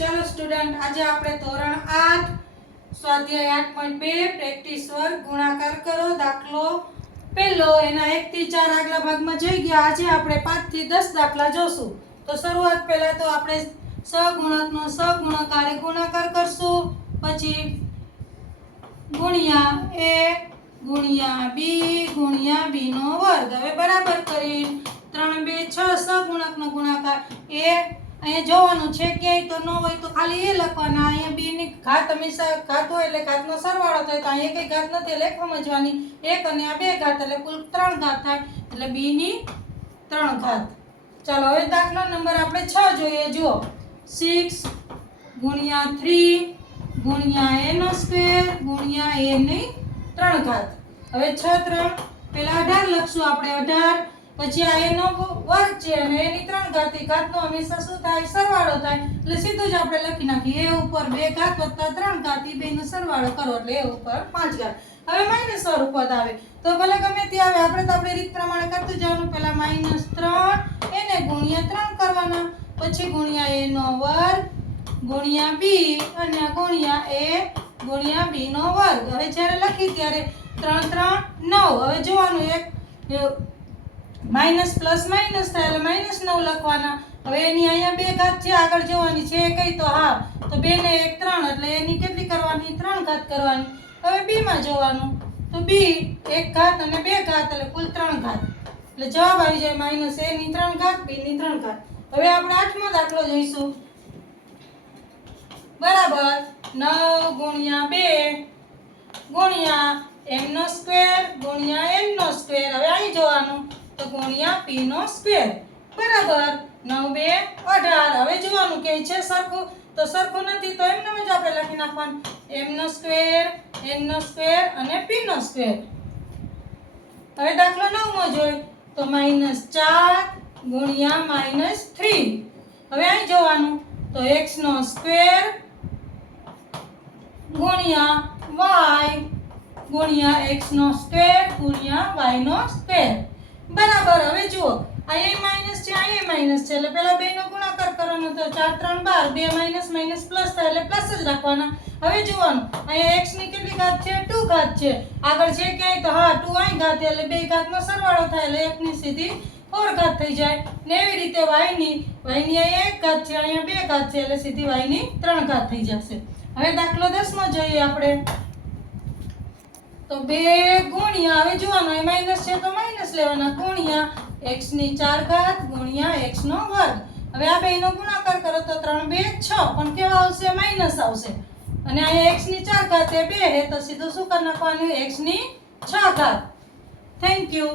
चलो स्टूडेंट आज આપણે ધોરણ 8 સ્વાધ્યાય 8.2 પ્રેક્ટિસ વર્ક ગુણાકાર કરો દાખલો પહેલો એના 1 થી 4 આગલા ભાગમાં જઈ ગયા। આજે આપણે 5 થી 10 દાખલા જોશું। તો શરૂઆત પહેલા તો આપણે સહગુણકનો સહગુણકારે ગુણાકાર કરશું, પછી ગુણ્યા a ગુણ્યા b ગુણ્યા b નો વર્ગ। હવે બરાબર કરી 3 2 6 સહગુણકનો ગુણાકાર a અહીંયા જોવાનું છે ક્યાંય તો ન હોય તો ખાલી એ લખવાના। અહીંયા b ની ઘાત હંમેશા ઘાત હોય એટલે ઘાતનો સરવાળો થાય, તો અહીંયા કઈ ઘાત નથી એટલે સમજવાની 1 અને આ 2 ઘાત એટલે કુલ 3 ઘાત થાય એટલે b ની 3 ઘાત। ચાલો હવે દાખલા નંબર આપણે 6 જોઈએ। જુઓ 6 ગુણ્યા 3 ગુણ્યા a નો સ્ક્વેર ગુણ્યા a ની 3 ઘાત। હવે 6 3 પહેલા 18 લખશું આપણે 18, પછી આ a નો વર્ગ છે અને a ની 3 ઘાત, ઘાતનો હંમેશા શું થાય સરવાળો થાય એટલે સીધું જ આપણે લખી નાખીએ a ઉપર 2 ઘાત વત્તા 3 ઘાત, એ બેનો સરવાળો કરો એટલે a ઉપર 5 ઘાત। હવે માઈનસ સ્વરૂપ આવે તો ભલે ગમે તે આવે, આપણે તો આપણી રીત પ્રમાણે કરતું જવાનું। પહેલા -3 એને ગુણ્યા 3 કરવાના, પછી ગુણ્યા a નો વર્ગ ગુણ્યા b અને ગુણ્યા a ગુણ્યા b નો વર્ગ। હવે જ્યારે લખી ત્યારે 3 3 9। હવે જોવાનું એક માઈનસ પ્લસ માઈનસ થાય એટલે -9 લખવાના। હવે એની અહીંયા 2 ઘાત છે, આગળ જોવાની છે કઈ તો હા, તો 2 ને 1 3 એટલે એની કેટલી કરવાની 3 ઘાત કરવાની। હવે b માં જોવાનું તો b 1 ઘાત અને 2 ઘાત એટલે કુલ 3 ઘાત, એટલે જવાબ આવી જાય -a ની 3 ઘાત b ની 3 ઘાત। હવે આપણે 8મો દાખલો જોઈશું। બરાબર 9 ગુણ્યા 2 ગુણ્યા m નો સ્ક્વેર ગુણ્યા n નો સ્ક્વેર। હવે અહીં જોવાનું તો ગુણ્યા p નો સ્ક્વેર બરાબર 9 2 18। હવે જોવાનું કે છે સરખું તો સરખું નથી તો એમને જ આપણે લખી નાખવાનું m નો સ્ક્વેર n નો સ્ક્વેર અને p નો સ્ક્વેર। હવે દાખલો 9મો જોઈ તો -4 ગુણ્યા -3। હવે અહીં જોવાનું તો x નો સ્ક્વેર ગુણ્યા y ગુણ્યા x નો સ્ક્વેર ગુણ્યા y નો સ્ક્વેર બરાબર। હવે જુઓ અહીંયા માઈનસ છે અહીંયા માઈનસ છે એટલે પહેલા બેનો ગુણાકાર કરવાનો, તો 4 3 12 2 માઈનસ માઈનસ પ્લસ થાય એટલે પ્લસ જ રાખવાના। હવે જોવાનું અહીંયા x ની કેટલી ઘાત છે 2 ઘાત છે, આગળ છે ક્યાંય તો હા 2 અહીં ઘાત એટલે 2 ઘાતનો સરવાળો થાય એટલે 1 ની સીધી 4 ઘાત થઈ જાય। ને એવી રીતે y ની અહીંયા 1 ઘાત છે અહીંયા 2 ઘાત છે એટલે સીધી y ની 3 ઘાત થઈ જશે। હવે દાખલો 10મો જોઈએ આપણે તો 2 ગુણ્યા હવે જોવાનું એ માઈનસ છે તો માઈનસ લેવાના ગુણ્યા x ની 4 ઘાત ગુણ્યા x નો વર્ગ। હવે આ બેનો ગુણાકાર કરો તો 3 2 6 પણ કેવા આવશે માઈનસ આવશે, અને અહીંયા x ની 4 ઘાત એ 2 હે તો સીધું શું કરી નાખવાનું x ની 6 ઘાત। Thank you.